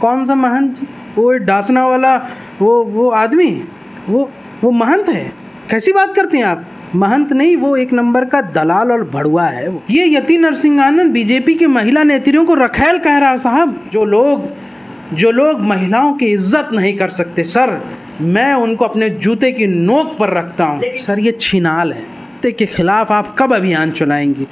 कौन सा महंत? वो डासना वाला वो आदमी, वो महंत है? कैसी बात करती हैं आप? महंत नहीं, वो एक नंबर का दलाल और भड़ुआ है वो। ये यति नरसिंहानंद बीजेपी के महिला नेत्रियों को रखेल कह रहा है साहब। जो लोग महिलाओं की इज्जत नहीं कर सकते सर, मैं उनको अपने जूते की नोक पर रखता हूँ। सर ये छिनाल है, के खिलाफ आप कब अभियान चलाएंगे?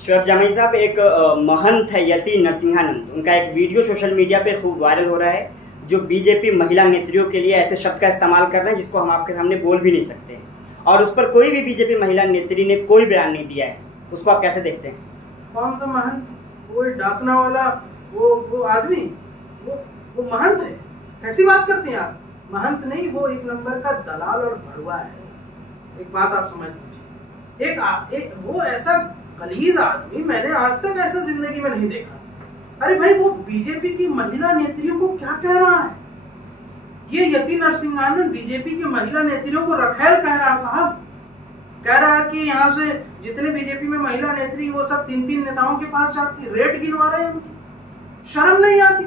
शोएब जामई साहब, एक महंत है यति नरसिंहानंद, उनका एक वीडियो सोशल मीडिया पे खूब वायरल हो रहा है, जो बीजेपी महिला नेत्रियों के लिए ऐसे शब्द का इस्तेमाल कर रहे हैं जिसको हम आपके सामने बोल भी नहीं सकते, और उस पर कोई भी बीजेपी महिला नेत्री ने कोई बयान नहीं दिया है। उसको आप कैसे देखते हैं? कौन सा महंत? वो डासना वाला वो आदमी, वो महंत है? कैसी बात करते हैं आप? महंत नहीं, वो एक नंबर का दलाल और भड़ुआ है। एक बात आप समझ लीजिए, एक वो ऐसा गलीज आदमी मैंने आज तक ऐसा जिंदगी में नहीं देखा। अरे भाई, वो बीजेपी की महिला नेत्रियों को क्या कह रहा है? ये यति नरसिंहानंद बीजेपी की महिला नेत्रियों को रखेल कह रहा है साहब। कह रहा है कि यहाँ से जितने बीजेपी में महिला नेत्री वो सब 3-3 नेताओं के पास जाती, रेट गिनवा रहे हैं उनकी। शर्म नहीं आती?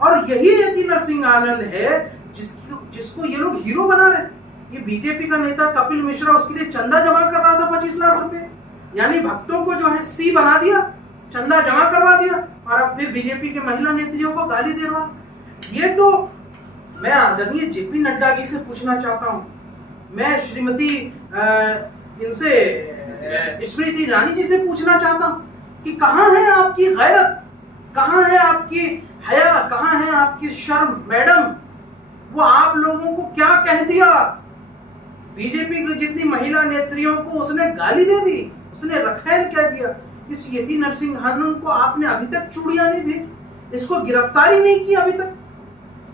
और यही यति नरसिंहानंद है जिसको ये लोग हीरो बना रहे थे। ये बीजेपी का नेता कपिल मिश्रा उसके लिए चंदा जमा कर रहा था 25 लाख रुपए, यानी भक्तों को जो है सी बना दिया, चंदा जमा करवा दिया, और अब फिर बीजेपी के महिला नेत्रियों को गाली दे रहा। ये तो मैं आदरणीय जेपी नड्डा जी से पूछना चाहता हूँ, मैं श्रीमती इनसे स्मृति ईरानी जी से पूछना चाहता हूँ कि कहाँ है आपकी गैरत, कहाँ है आपकी हया, कहाँ है आपकी शर्म? मैडम, वो आप लोगों को क्या कह दिया? बीजेपी की जितनी महिला नेत्रियों को उसने गाली दे दी, उसने रखेल कह दिया। इस यति नरसिंहानंद को आपने अभी तक चूड़ियां नहीं भेजी, इसको गिरफ्तारी नहीं की अभी तक।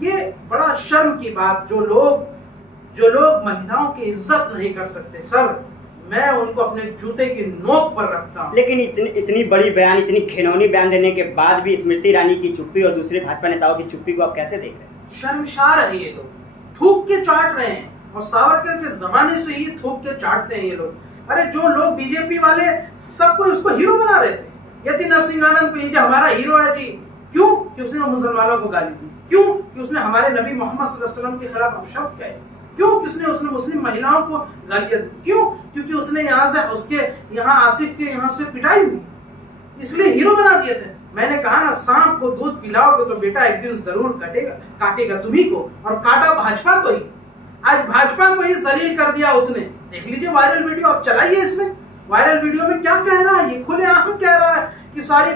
ये बड़ा शर्म की बात। जो लोग महिलाओं की इज्जत नहीं कर सकते सर, मैं उनको अपने जूते की नोक पर रखता हूँ। लेकिन इतनी बड़ी बयान, इतनी घिनौनी बयान देने के बाद भी स्मृति ईरानी की चुप्पी और दूसरे भाजपा नेताओं की चुप्पी को आप कैसे देख रहे हैं? शर्मसार है ये लोग, थूक के चाट रहे हैं, और सावरकर के जमाने से ही थूक के चाटते हैं ये लोग। अरे जो लोग बीजेपी वाले सबको उसको हीरो बना रहे थे, यति नरसिंहानंद को, ये जो हमारा हीरो है जी, क्यों? कि उसने मुसलमानों को गाली दी। क्यों? कि उसने हमारे नबी मोहम्मद सल्लल्लाहु अलैहि वसल्लम के खिलाफ अपशब्द कहे। क्यों? कि उसने मुस्लिम महिलाओं को गालियां दी। क्यों? क्योंकि उसने यहाँ से उसके यहाँ आसिफ के यहाँ से पिटाई हुई, इसलिए हीरो बना दिए थे। मैंने कहा ना, सांप को दूध पिलाओगे तो बेटा एक दिन जरूर काटेगा तुम्ही को, और काटा भाजपा को ही। आज भाजपा को ही जलील कर दिया उसने। देख लीजिए वायरल वीडियो, आप चलाइए इसमें। वायरल वीडियो में क्या कह रहा है? ये खुलेआम कह रहा है कि सारी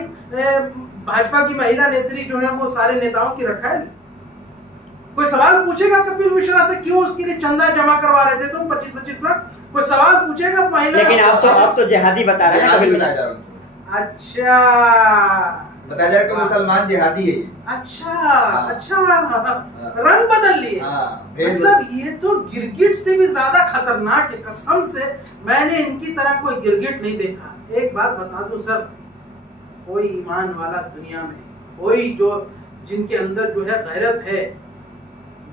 भाजपा की महिला नेत्री जो है वो सारे नेताओं की रखेल। कोई सवाल पूछेगा कपिल मिश्रा से, क्यों उसके लिए चंदा जमा करवा रहे थे तुम 25-25 लाख? कोई सवाल पूछेगा महिला? लेकिन आप तो जिहादी बता रहे हैं। अच्छा, बताया जा रहा है कि मुसलमान जिहादी है। अच्छा, रंग बदल लिए। मतलब ये तो गिरगिट से भी ज्यादा खतरनाक है। कसम से मैंने इनकी तरह कोई गिरगिट नहीं देखा। एक बात बता दूं सर, कोई ईमान वाला दुनिया में, कोई जो जिनके अंदर जो है गैरत है,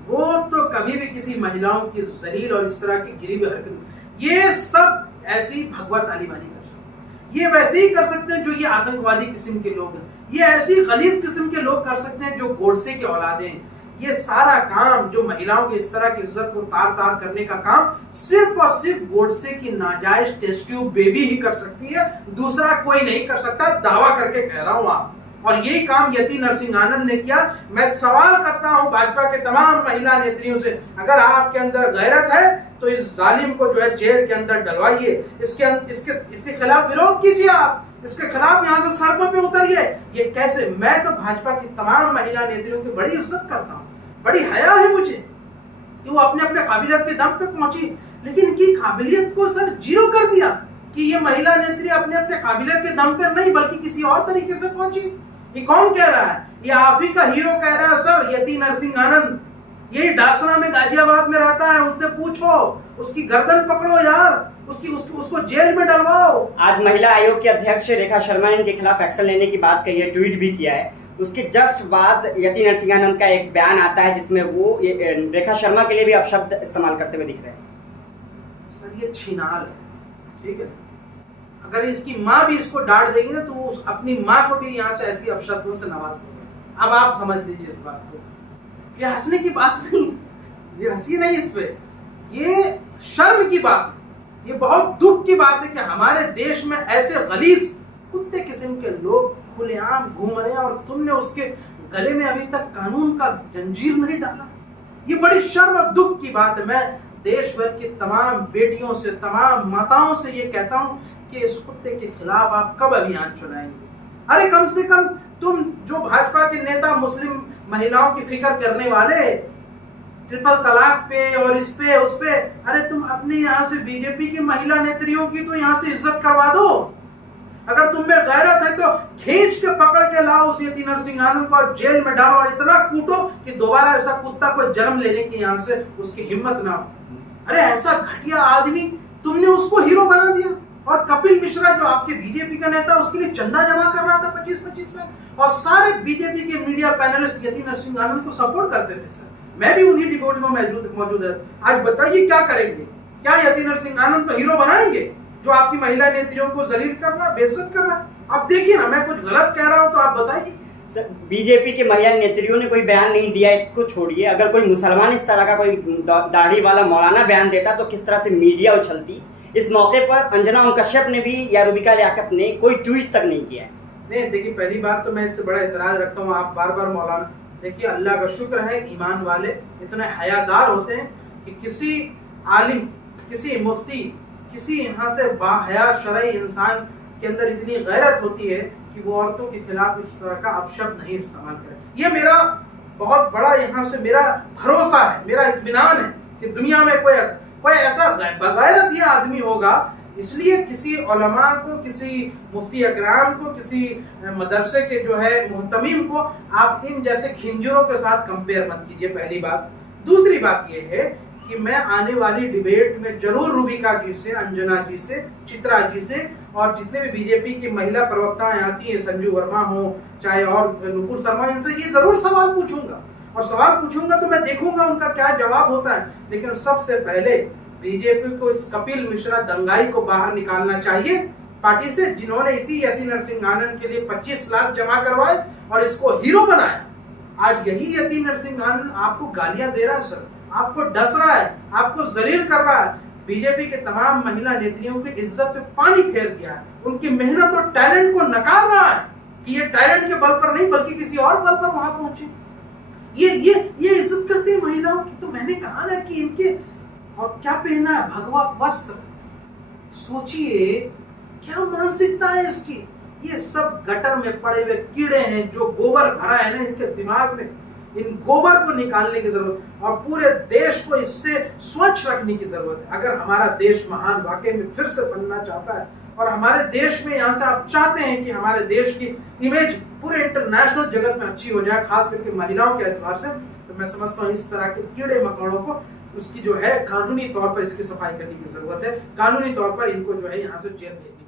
वो तो कभी भी किसी महिलाओं की जलील और इस तरह की गिरी हुई हरकत, ये सब ऐसी भगवा तालिबानी कर सकते, ये वैसे ही कर सकते हैं जो ये आतंकवादी किस्म के लोग हैं, ये ऐसी गलीज किस्म के लोग कर सकते हैं जो गोडसे के औलादे हैं। ये सारा काम जो महिलाओं की इस तरह की इज्जत को तार तार करने का काम सिर्फ और सिर्फ गोडसे की नाजायज टेस्ट ट्यूब बेबी ही कर सकती है, दूसरा कोई नहीं कर सकता। दावा करके कह रहा हूं आप, और यही काम यति नरसिंहानंद ने किया। मैं सवाल करता हूं भाजपा के तमाम महिला नेत्रियों से, अगर आपके अंदर गैरत है तो इस जालिम को जो है जेल के अंदर डलवाइए, इसके खिलाफ विरोध कीजिए, आप इसके खिलाफ यहाँ से सड़कों पे उतरिए। ये कैसे? मैं तो भाजपा की तमाम महिला नेत्रियों की बड़ी इज्जत करता हूँ, बड़ी हया है मुझे कि वो अपने अपने काबिलियत के दम पे पहुंची, लेकिन इनकी काबिलियत को सर जीरो कर दिया कि ये महिला नेत्री अपने अपने काबिलियत के दम पर नहीं बल्कि किसी और तरीके से पहुंची। ये कौन कह रहा है? ये आप ही का हीरो कह रहा है सर, यति नरसिंहानंद। यही डासना में गाजियाबाद में रहता है, उससे पूछो, उसकी गर्दन पकड़ो यार, उसको जेल में डलवाओ। आज महिला आयोग के अध्यक्ष रेखा शर्मा ने इनके खिलाफ एक्शन लेने की बात कही है, ट्वीट भी किया है। उसके जस्ट बाद यति नरसिंहानंद का एक बयान आता है जिसमें वो रेखा शर्मा के लिए भी अपशब्द इस्तेमाल करते हुए दिख रहे हैं। सर ये छिनाल है, ठीक है? अगर इसकी माँ भी इसको डांट देगी ना तो वो अपनी माँ को भी यहाँ से ऐसी अपशब्दों से नवाज देगा। अब आप समझ लीजिए इस बात को, ये हंसने की बात नहीं, ये हंसी नहीं इस पे, ये शर्म की बात है, ये बहुत दुख की बात है कि हमारे देश में ऐसे गलीज कुत्ते किस्म के लोग खुलेआम घूम रहे हैं और तुमने उसके गले में अभी तक कानून का जंजीर नहीं डाला। ये बड़ी शर्म और दुख की बात है। मैं देश भर की तमाम बेटियों से, तमाम माताओं से ये कहता हूं कि इस कुत्ते के खिलाफ आप कब अभियान चलाएंगे? अरे कम से कम तुम जो भाजपा के नेता मुस्लिम महिलाओं की फिक्र करने वाले, ट्रिपल तलाक पे और इस पे उस पे, अरे तुम अपने यहाँ से बीजेपी की महिला नेत्रियों की तो यहाँ से इज्जत करवा दो। अगर तुम में गैरत है तो खींच के पकड़ के लाओ उस यति नरसिंहानंद को और जेल में डालो और इतना कूटो कि दोबारा ऐसा कुत्ता को जन्म लेने की यहाँ से उसकी हिम्मत ना हो। अरे ऐसा घटिया आदमी तुमने उसको हीरो बना दिया। और कपिल मिश्रा जो आपके बीजेपी का नेता, उसके लिए चंदा जमा कर रहा था 25-25 लाख, और सारे बीजेपी के मीडिया पैनलिस्ट यति नरसिंहानंद को सपोर्ट करते थे। सर मैं भी उन्हीं डिबेट में मौजूद है। आज बताइए क्या करेंगे? क्या यति नरसिंहानंद को हीरो बनाएंगे जो आपकी महिला नेत्रियों को जलील कर रहा, बेइज्जत कर रहा? आप देखिए ना, मैं कुछ गलत कह रहा हूं तो आप बताइए। सर बीजेपी के महिला नेत्रियों ने कोई बयान नहीं दिया, इसको छोड़िए। अगर कोई मुसलमान इस तरह का कोई दाढ़ी वाला मौलाना बयान देता तो किस तरह से मीडिया उछलती। इस मौके पर अंजना ओम कश्यप ने भी या रुबिका लियाकत ने कोई ट्वीट तक नहीं किया है। नहीं देखिए, पहली बात तो मैं इससे बड़ा इतराज रखता हूँ, आप बार बार मौलाना, देखिए अल्लाह का शुक्र है ईमान वाले इतने हयादार होते हैं कि किसी आलिम, किसी मुफ्ती, किसी यहाँ से बाहया शरई इंसान के अंदर इतनी गैरत होती है कि वो औरतों के खिलाफ इस तरह का अपशब्द नहीं इस्तेमाल करे। ये मेरा बहुत बड़ा यहाँ से मेरा भरोसा है, मेरा इत्मीनान है कि दुनिया में कोई ऐसा बगैरत ही आदमी होगा। इसलिए किसी उलमा को, किसी मुफ्ती अकराम को, किसी मदरसे के जो है मुहतमीम को आप इन जैसे खिंजरों के साथ कंपेयर मत कीजिए, पहली बात। दूसरी बात ये है कि मैं आने वाली डिबेट में जरूर रुबिका जी से, अंजना जी से, चित्रा जी से और जितने भी बीजेपी की महिला प्रवक्ताएं आती हैं, संजू वर्मा हो चाहे और नुपुर शर्मा, इनसे ये जरूर सवाल पूछूंगा। और सवाल पूछूंगा तो मैं देखूंगा उनका क्या जवाब होता है। लेकिन सबसे पहले बीजेपी को इस कपिल मिश्रा दंगाई को बाहर निकालना चाहिए पार्टी से, जिन्होंने इसी यति नरसिंहानंद के लिए 25 लाख जमा करवाए और इसको हीरो बनाया। आज यही यति नरसिंहानंद आपको गालियां दे रहा है सर, आपको डस रहा है, आपको जलील कर रहा है। बीजेपी के तमाम महिला नेत्रियों की इज्जत पे पानी फेर दिया है, उनकी मेहनत और टैलेंट को नकार रहा है कि ये टैलेंट के बल पर नहीं बल्कि किसी और बल पर वहां पहुंचे। ये इज्जत करती है महिलाओं की। तो मैंने कहा ना कि इनके और क्या पहना है, भगवा वस्त्र। सोचिए क्या मानसिकता है इसकी। ये सब गटर में पड़े हुए कीड़े हैं, जो गोबर भरा है ना इनके दिमाग में, इन गोबर को निकालने की जरूरत और पूरे देश को इससे स्वच्छ रखने की जरूरत है। अगर हमारा देश महान वाकई में फिर से बनना चाहता है और हमारे देश में यहाँ से आप चाहते हैं कि हमारे देश की इमेज पूरे इंटरनेशनल जगत में अच्छी हो जाए, खास करके महिलाओं के एतबार से, तो मैं समझता हूँ इस तरह के कीड़े मकोड़ों को उसकी जो है कानूनी तौर पर इसकी सफाई करने की जरूरत है। कानूनी तौर पर इनको जो है यहाँ से जेल भेजने